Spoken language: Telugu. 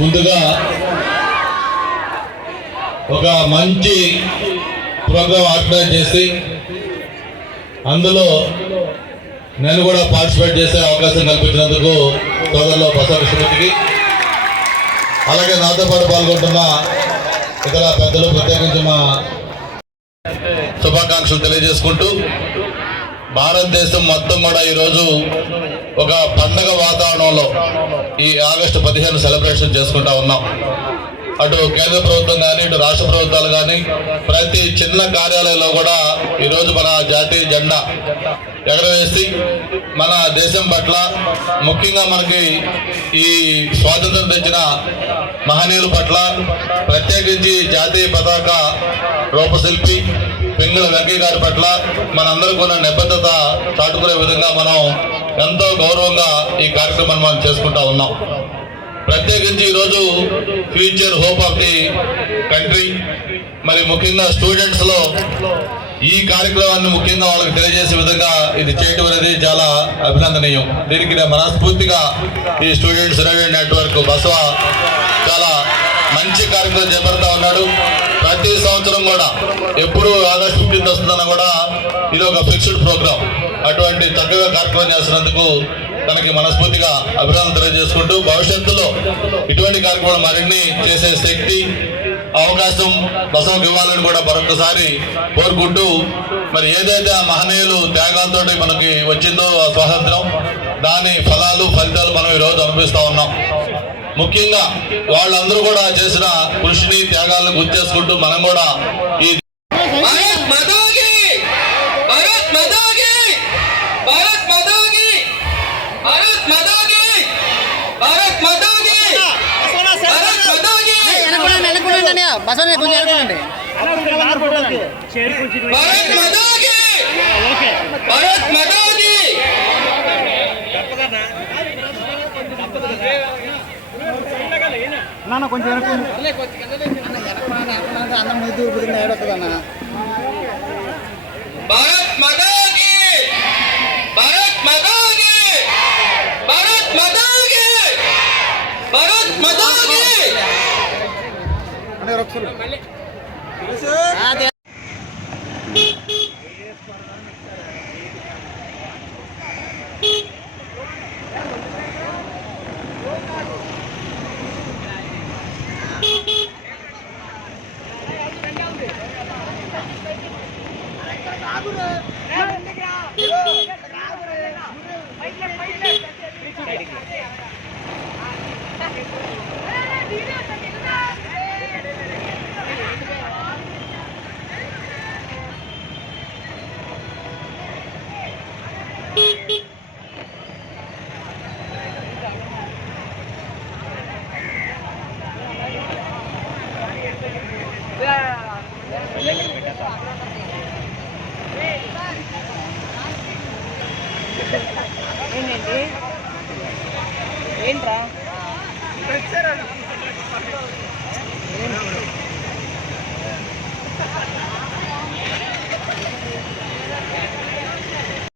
ముందుగా ఒక మంచి ప్రోగ్రాం ఆర్గనైజ్ చేసి అందులో నేను కూడా పార్టిసిపేట్ చేసే అవకాశం కల్పించినందుకు సోదరులు బసవకృష్ణమూర్తికి, అలాగే నాతో పాటు పాల్గొంటున్న ఇతర పెద్దలు ప్రత్యేకించి మా శుభాకాంక్షలు తెలియజేసుకుంటూ, భారతదేశం మొత్తం కూడా ఈరోజు ఒక పండగ వాతావరణంలో ఈ ఆగస్టు 15 సెలబ్రేషన్ చేసుకుంటా ఉన్నాం. అటు కేంద్ర ప్రభుత్వం కానీ ఇటు రాష్ట్ర ప్రభుత్వాలు కానీ ప్రతి చిన్న కార్యాలయంలో కూడా ఈరోజు మన జాతీయ జెండా ఎగరవేసి మన దేశం పట్ల, ముఖ్యంగా మనకి ఈ స్వాతంత్రం తెచ్చిన మహనీయుల పట్ల, ప్రత్యేకించి జాతీయ పతాక రూపశిల్పి పింగళ వెంకయ్య గారి పట్ల మనందరూ కూడా నిబద్ధత చాటుకునే విధంగా మనం ఎంతో గౌరవంగా ఈ కార్యక్రమాన్ని మనం చేసుకుంటా ఉన్నాం. ప్రత్యేకించి ఈరోజు future hope of the country, మరి ముఖ్యంగా స్టూడెంట్స్లో ఈ కార్యక్రమాన్ని ముఖ్యంగా వాళ్ళకి తెలియజేసే విధంగా ఇది చేయడం అనేది చాలా అభినందనీయం. దీనికి నేను మనస్ఫూర్తిగా ఈ స్టూడెంట్స్ రేడియో నెట్వర్క్ బసవ చాలా మంచి కార్యక్రమం చేపడతా ఉన్నాడు. ప్రతి సంవత్సరం కూడా ఎప్పుడు ఆగస్టు 15 వస్తుందన్న కూడా ఇది ఒక ఫిక్స్డ్ ప్రోగ్రామ్. అటువంటి చక్కగా కార్యక్రమం చేస్తున్నందుకు తనకి మనస్ఫూర్తిగా అభినందన తెలియజేసుకుంటూ, భవిష్యత్తులో ఇటువంటి కార్యక్రమాలు మరిన్ని చేసే శక్తి, అవకాశం బసవకు ఇవ్వాలని కూడా మరొకసారి కోరుకుంటూ, మరి ఏదైతే ఆ మహనీయులు త్యాగాలతో మనకి వచ్చిందో ఆ స్వాతంత్రం, దాని ఫలితాలు మనం ఈరోజు అనుభవిస్తూ ఉన్నాం. ముఖ్యంగా వాళ్ళందరూ కూడా చేసిన కృషిని, త్యాగాలను గుర్తు చేసుకుంటూ మనం కూడా ఈ కొంచెం అన్నం దూరం ఏడొస్తుందన్న. భారత్ మాతా కీ, భారత్ మాతా కీ, భారత్ మాతా కీ, భారత్ మాతా కీ. ఏంట్రా